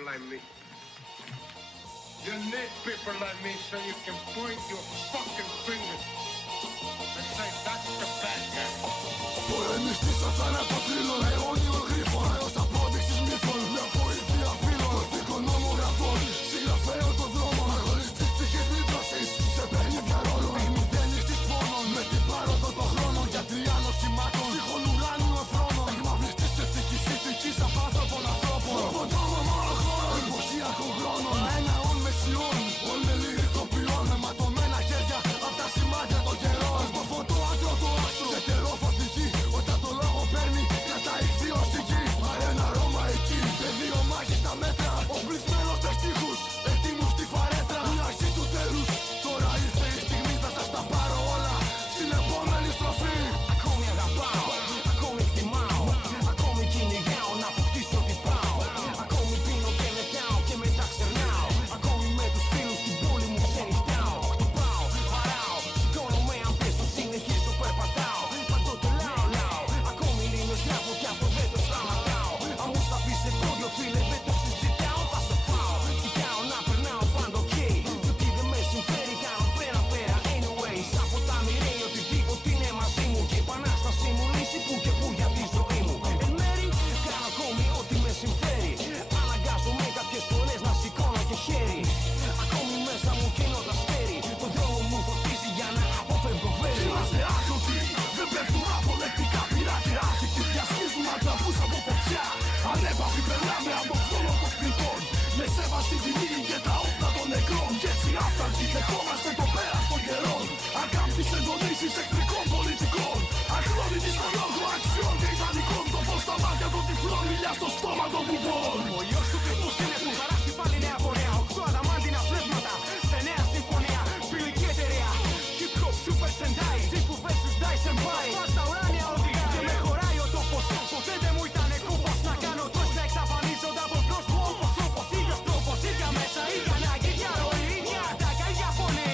people like me. You need people like me so you can point your fucking fingers and say that's the bad guy. Πολεμιστής σαν θανατοκρίλων, αιώνιων γρίφων, έως απόδειξης μύθων, μια βοήθεια φίλων, κωδικών νομογραφών, συγγραφέων των δρόμων, αγωνιστής ψυχής μήτρωσης, σε παιχνίδια ρόλων, παιχνιδένεις της πόνων, με την πάροδο των χρόνων, γιατριάν οχημάτων, ψυχών ουράνιου οφρόνων, εκμαυλιστής ψευτικής ηθικής απάνθρωπων ανθρώπων, προποντόμο μόνο χώρων, εποχίακων χρόνων, αέναων μεσιών, όλων λυρικοποιών, με ματωμένα χέρια απ' τα σημάδια των καιρών, σποφώ το άντρο το άστρο, σε καιρό φωτική, όταν το λόγο παίρνει, κρατάει θείο στη γη, αρένα Ρώμα εκεί, πεδίο μάχης στα μέτρα, οπλισμένος με στίχους, έτοιμους στη φαρέτρα, η αρχή του τέλους, τώρα ήρθε η στιγμή, θα σας τα πάρω όλα, στην επόμενη στροφή. Ακόμη αγαπάω, ακόμη εκτιμάω, ακόμη κυνηγάω να αποκτήσω τι πάω, ακόμη πίνω και μετάω και μετά ξερνάω, ακόμη με τους φίλους στην πόλη μου ξενυχτάω, χτυπάω, βαράω, σηκώνομαι αν πες το συνεχίζω περπατάω, παντότε λάω, ακόμη ρίμες γράφω κι αυτό δεν το σταματάω, αν μου στα πεις σε πόδιο φίλε δεν το συζητάω, θα σε φάω, κοιτάω να περνάω πάντα ok, γιατί δεν με συμφέρει κάνω πέρα anyways, από τα μοιραίει οτιδήποτε είναι μαζί μου και η επανάσταση μου λύση που και που για τη ζωή μου. Εν μέρη κάνω ακόμη ό,τι με συμφέρει, αναγκάζομαι κάποιες φορές να σηκώνω και χέρι, ακόμη μέσα μου καίνω τα αστέρι, το δρόμο μου φωτίζει για να αποφεύγω βέρη. Είμαστε άκροτοι, δεν πέφτουμε από λεκτικά πειράτη, άθικτοι διασχίζουμε αντραπούς από φωτιά, ανέπαφοι περνάμε από χρόνο των σπιτών, με σέβαστη τιμή και τα όπλα των νεκρών, κι έτσι άφταρκοι δεχόμαστε το πέρας των καιρών, ακάμπτεις εντονίσεις εχθρικών πολιτικών, αχρόνητης στον λόγο αξιών και ιδανικών, το φως στα μάτια των τυφλών, μιλιά στο στόμα των βουβών. Ο ιός του κρυφούς είναι που χαράσει πάλι νέα πορεία, 8 αδαμάντινα πνεύματα σε νέα συμφωνία, φιλική εταιρεία, hip hop super sentai, Sifu vs Dice Senpai, σπάς τα ουράνια οδηγά και με χωράει ο τόπος, ποτέ δεν μου ήτανε κόπος να κάνω τρως να εξαφανίζονται από μπρος μου όπως ίδιος τρόπος, ίδια μέσα, ίδια ανάγκη, ίδια ροή, ίδια ατάκα, ίδια φωνή.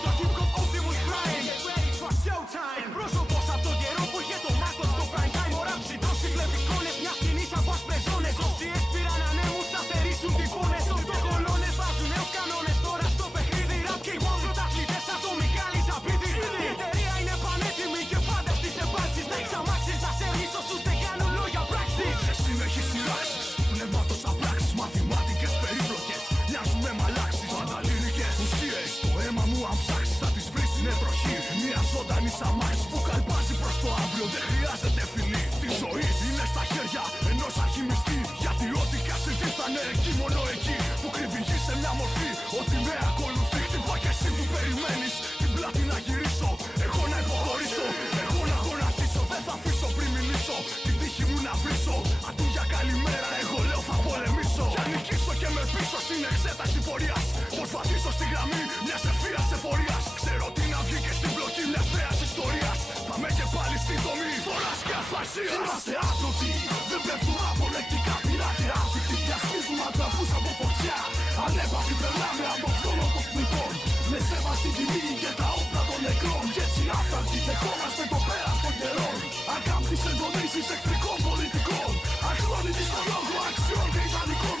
Στο hip hop Optimus Prime, get ready for showtime, εκπρόσωπος απ' τον καιρό που είχε το μάτο στο prime time, ώρα ψητός βλέπει εικόνες μιας σκηνής από άσπρες ζώνες, όσοι έσπηραν ανέμους θα θερήσουν τυφώνες, οτοκολώνες βάζουν νέους κανόνες τώρα στο παιχνίδι rap και οι one πρωταθλητές σαν το Μιχάλη Ζαπίδη. Η εταιρεία είναι πανέτοιμη και πάντα στις επάρξεις, να εξαμάξεις να σε όσους δεν κάνουν λόγια πράξεις. Σε συνεχείς σειράξεις, πνεύματος απράξεις, μαθηματικές περίπλοκες, μοιάζουν με μαλάξεις, πάντα λυρικές ουσίες, το αίμα μου αν ψάξεις θα τις βρεις είναι τροχή, μια ζωντανή αμάξης που καλπάζει προς το αύριο, δεν χρειάζεται φιλή, τη ζωή είναι στα χέρια ενός αλχημιστή, γιατί ό,τι κι ας συμβεί θα είναι εκεί μόνο εκεί, που κρύβει γη σε μια μορφή, ότι με ακολουθεί, χτυπά κι εσύ που περιμένεις, την πλάτη να γυρίσω, εγώ να υποχωρήσω, εγώ να γονατίσω, δεν θα αφήσω πριν μιλήσω, την τύχη μου να βρίσω, αντί για καλημέρα εγώ λέω θα πολεμήσω, για νικήσω και με πίσω στην εξέταση πορείας, πως βαθίσω στη γραμμή μιας ευθείας εφορίας, ξέρω τι να βγει και στην πλοκή μιας νέας ιστορίας, θα με και πάλι στη δομή φοράς και ασφαλσίας. Είμαστε άτρωτοι, δεν πέφτουμε από λεκτικά πειράτη, άθικτοι διασχίζουμε αντραπούς από φωτιά, ανέπαφοι περνάμε από χρόνο των σπιτών, με σέβαστη τιμή και τα όπλα των νεκρών, κι έτσι άφταρκοι δεχόμαστε το πέρας των καιρών, ακάμπτεις εντονίσεις εχθρικών πολιτικών, αχρόνητης στον λόγο αξιών και ιδανικών,